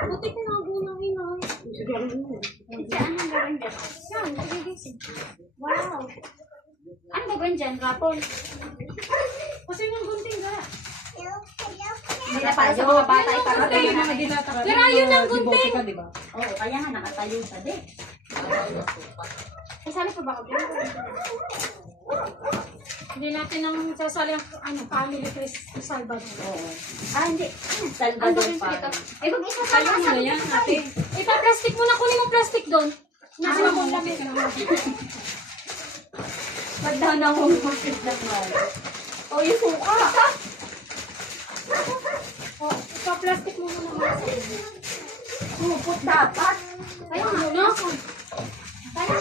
Buti ka nagulang inay. Saan ang gawin dyan? Yan, nagigising. Wow. Ano gawin dyan? Rapol? Kasi yung gunting ka. Hindi na para sa mga bata iparating na Pero yun ang gunting. Oo, kaya nga nakatayo siya din. Eh, sali pa ba ka? Hindi natin ang sasali ang family Chris Salvador. Oo. Ah, hindi. Salvador pa. Eh, mag-isa pa lang sa yan natin. Ipa-plastic mo na, kunin mo plastic doon. Nasa na mong lamig. Magdaw na akong bakit naman. O, yung suka. Oh, ipa-plastic mo muna. Supot dapat. Kaya muna.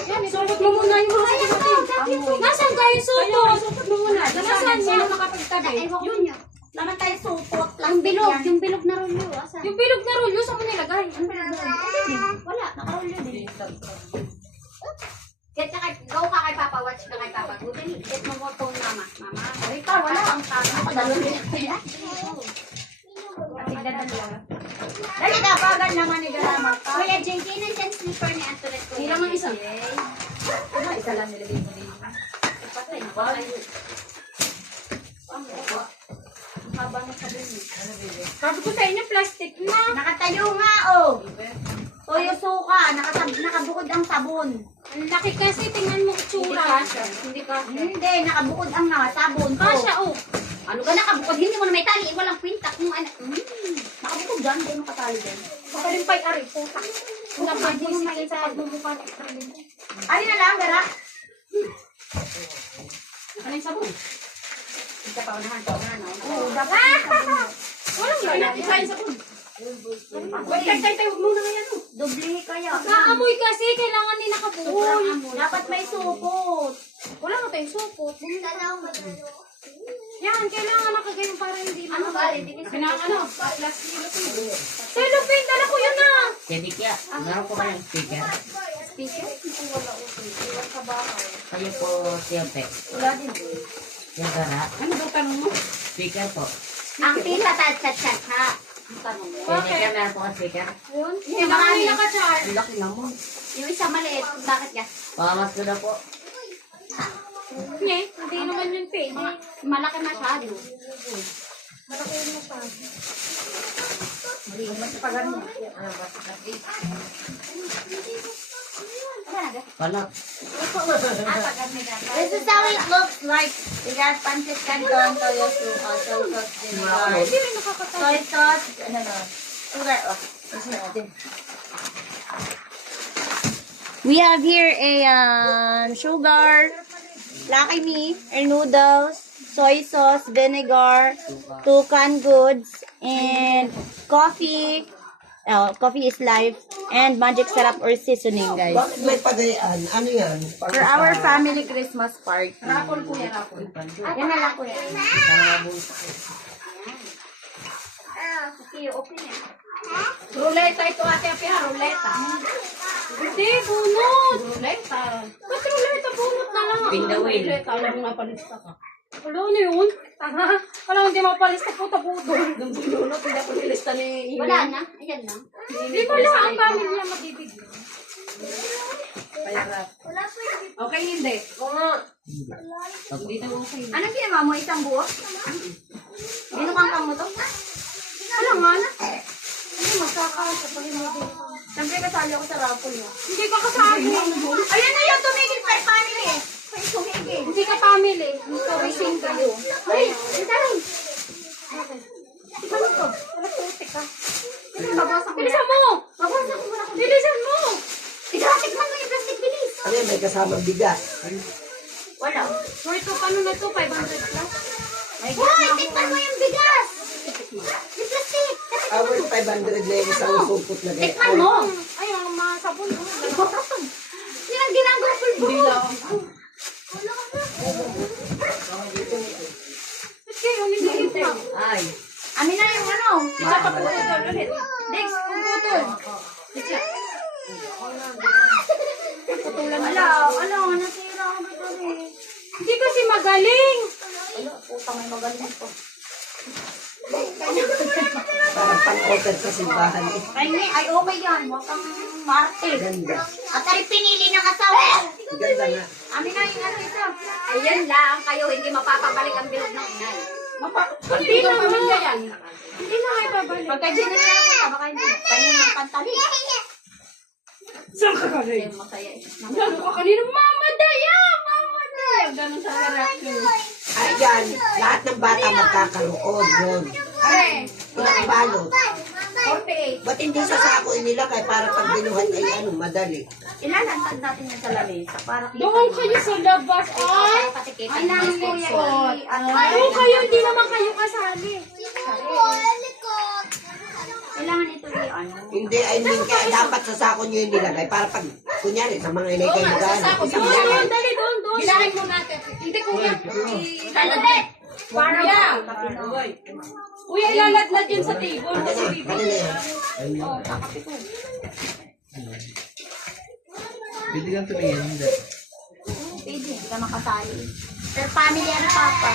Yan, isupot mo muna yung mga natin. Nasaan ka yung supot? Supot mo muna. Nasaan niya? Nakapagtabi. Yun yun. Naman tayo supot. Yung bilog na rolyo. Asan? Yung bilog na rolyo, saan mo nilagay? Wala, nakarolyo din. Get ka kay, go ka kay Papa, watch ka kay Papa. Buti, get mo mo phone mama. Mama, Rita, wala ang tama. nakadalo din ako yan. Dali na, bagal naman ni Galamar pa. Kuya JJ, nandiyan slipper ni Antoinette ko. Ilang ang isa? Ano, isa lang nilagay mo din. Patay na, patay. Habang nakabili. Sabi ko sa inyo, plastic na. Nakatayo nga, oh. Toyo suka, nakabukod ang sabon. Ang laki kasi, tingnan mo itsura. Hindi ka. Hindi, nakabukod ang sabon. Kasha, oh. Ano ka nakabukod? Hindi mo na may tali. Walang kwintak. Nakabukod dyan. Hindi mo katali dyan. Baka rin pa'y ari, puta. Wala pa din sa pagmumukha ng tralim. Ari na lang, Gara. Ano yung sabon? Isa pa unahan, paunahan. Oo, dapat. Walang gana. Isa yung sabon. Wait, tayo, huwag muna ngayon. Doble kaya. Naamoy kasi, kailangan ni nakabuhol. Dapat may supot. Wala nga tayong supot. Yan, kailangan nakagayon para hindi Ano ba? Hindi Pinang plastic. Cellophane, dala ko yun na. Jadi kya, meron po kayong speaker. Speaker? Wala ko. Iwan sa bahay. Kayo po siyempre. Wala din. Yung gara. Ano daw tanong mo? Speaker po. Ang tita chat ha. Ang tanong mo. Jadi kya, meron po kayong speaker. Yun. Yung Kailangan marami. nila ka-char. Ang laki naman. Yung isa maliit. Bakit ka? Pamas ko na po. Hindi naman yun pwede. Malaki masyado. Malaki yun masyado. Wala. This is how it looks like. We got pancit canton, toyo suka, soy sauce, vinegar, Hindi rin nakakatawa. soy sauce, ano na, sugar, oh. Kasi natin. We have here a sugar, Lucky Me, and noodles, soy sauce, vinegar, 2 canned goods, and coffee. Coffee is life, and magic syrup or seasoning, guys. Bakit may pagayaan? Ano yan? For our family Christmas party. Rapol po yan, rapol. Yan na lang, kuya. Ruleta ito ate Apia, ruleta. Hindi, bunot. Ruleta. Ba't ruleta, bunot na lang. Spin the wheel. Ruleta, alam mo nga palista ka. Wala na yun. Tanga. Wala hindi mapalista po tabuto. Nung bunot, hindi ako nilista ni Ina. Wala na. Ayan na. Hindi mo lang ang pamilya mabibigyan. Okay, hindi. Anong ginawa mo? Isang buo? Binukang ka mo to? Wala nga na. Hindi, magkakasa pa rin mo din. Siyempre kasali ako sa raffle mo. Hindi ka kasali. Ayan na yun! Tumigil pa yung family eh! Ay, tumigil! Hindi ka family. Tourism kayo. Ay! Sandali! Ano to? Wala putik ka. Babasan ko na. Bilisan mo! Babasan ko na. Bilisan mo! Ikatikman mo yung plastic bilis! Ano yan? May kasamang bigas. Wala. For ito, ano na to? 500 plus? Hoy! Tikman mo yung bigas! Yung plastic! Awal 500 na yung isang supot na gaya. Tikman mo! Ay, ang mga sabon. Yan ang ginagawa ko yung buho! Ba't kayo? Umisigit pa. Ay. Amin na yung ano! Isa pa po ito ulit. Dex, kung putol. Wala, nasira ako dito eh. Hindi kasi magaling. Putang may magaling ko. Parang pang-offer sa simbahan. Ay, okay yan. Huwag kang marte. Ganda. At ay pinili ng asawa. Ganda nga. Amin na yung ano ito. Ayan lang, kayo hindi mapapabalik ang bilog ng inay. Hindi na pamilya yan. Hindi na kayo babalik. Pagka ginagawa mo, baka hindi. Kayo ng pantali. Saan ka galing? Masaya. Gano'n ka kanina, Mama Daya! Mama Daya! Gano'n sa reaction. Ayan, lahat ng bata magkakaroon yun. Are, Ilang balot. 48. Ba't hindi sasakuin nila kaya para pag binuhat ay ano, madali. Ilalantad natin yan sa lamesa para kita. doon kayo sa labas. Ay! Ay, namin po yan. Doon kayo, hindi naman kayo kasali. Kailangan ito yung ano. Hindi, I mean, kaya dapat sasako nyo yung nilagay para pag, kunyari, sa mga inay kayo magano. Isang Doon, balot. dali, doon. Bilangin mo natin. Hindi, kuya. Ilalantad. Para Kuya. ba? Kuya, ilaladlad yun sa table. Kasi Ano bibi. na yan? Oh, kakapit ko. Pwede kang tumingin, hindi. Pwede, hindi ka makasali. Pero family ano papa.